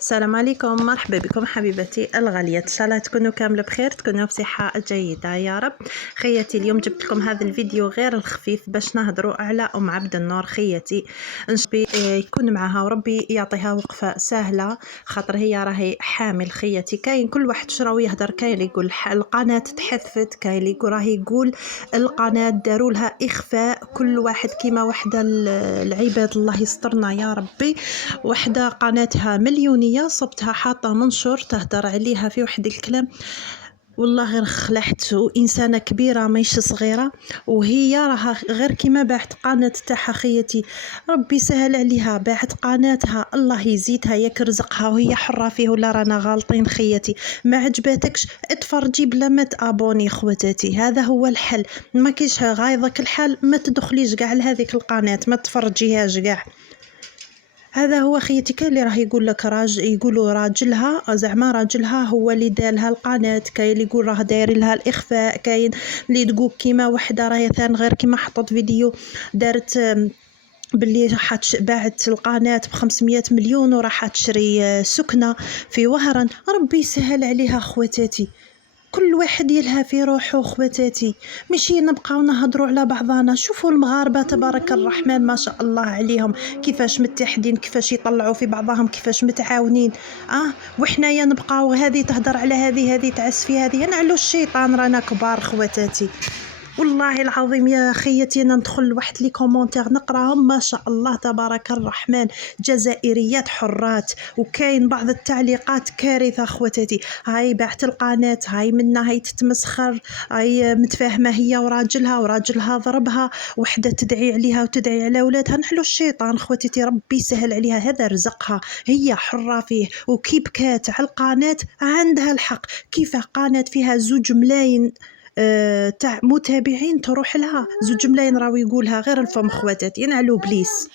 السلام عليكم، مرحبا بكم حبيبتي الغالية. ان شاء الله تكونوا كامل بخير، تكونوا بصحة جيدة يا رب. خياتي اليوم جبت لكم هذا الفيديو غير الخفيف باش نهضروا على عبد النور. خياتي نشبي يكون معها وربي يعطيها وقفة سهلة، خاطر هي راهي حامل. خياتي كاين كل واحد شراو يهدر، كاين اللي يقول القناة تحذفت، كاين اللي يقول راهي يقول القناة داروا لها إخفاء. كل واحد كيما وحدة العباد الله يسترنا يا ربي. وحدة قناتها مليونية صبتها حاطة منشور تهدر عليها في واحد الكلام، والله غير خلعت. وإنسانة كبيرة ماهيش صغيرة، وهي راها غير كيما باعت قناة تاعها. خيتي ربي سهل عليها، باعت قناتها الله يزيدها ياك رزقها، وهي حرة فيه ولا رانا غالطين. خيتي ما عجباتكش اتفرجي بلا ما تابوني خواتاتي، هذا هو الحل. ما كيش غايضك الحال ما تدخليش كاع لهذيك القناة، ما تفرجيهاش كاع. هذا هو خيتي. كاين اللي راح يقول لك يقولوا راجلها، زعما راجلها هو اللي دار لها القناه، كاين اللي يقول راه داير لها الاخفاء، كاين اللي تقول كيما وحده راهي ثان غير كيما حطت فيديو دارت باللي باعت القناه ب500 مليون وراح تشري سكنه في وهران. ربي يسهل عليها خواتاتي، كل واحد يلها في روحه خواتاتي، ماشي نبقاو نهضروا على بعضنا. شوفوا المغاربه تبارك الرحمن ما شاء الله عليهم، كيفاش متحدين، كيفاش يطلعوا في بعضهم، كيفاش متعاونين. وحنايا نبقاو هذه تهضر على هذه تعس في هذه، نعلو الشيطان رانا كبار خواتاتي. والله العظيم يا خيتي انا ندخل واحد لي كومونتير نقراهم ما شاء الله تبارك الرحمن، جزائريات حرات، وكاين بعض التعليقات كارثه خواتاتي. هاي باعت القناه، هاي منا هاي تتمسخر، هاي متفاهمه هي وراجلها ضربها، وحده تدعي عليها وتدعي على اولادها. نحلو الشيطان خواتاتي، ربي يسهل عليها، هذا رزقها هي حره فيه. وكي بكات على القناه عندها الحق، كيف قناه فيها 2 ملايين تاع متابعين تروح لها 2 ملايين راهو يقولها غير الفم خواتاتي، ينعلو بليس.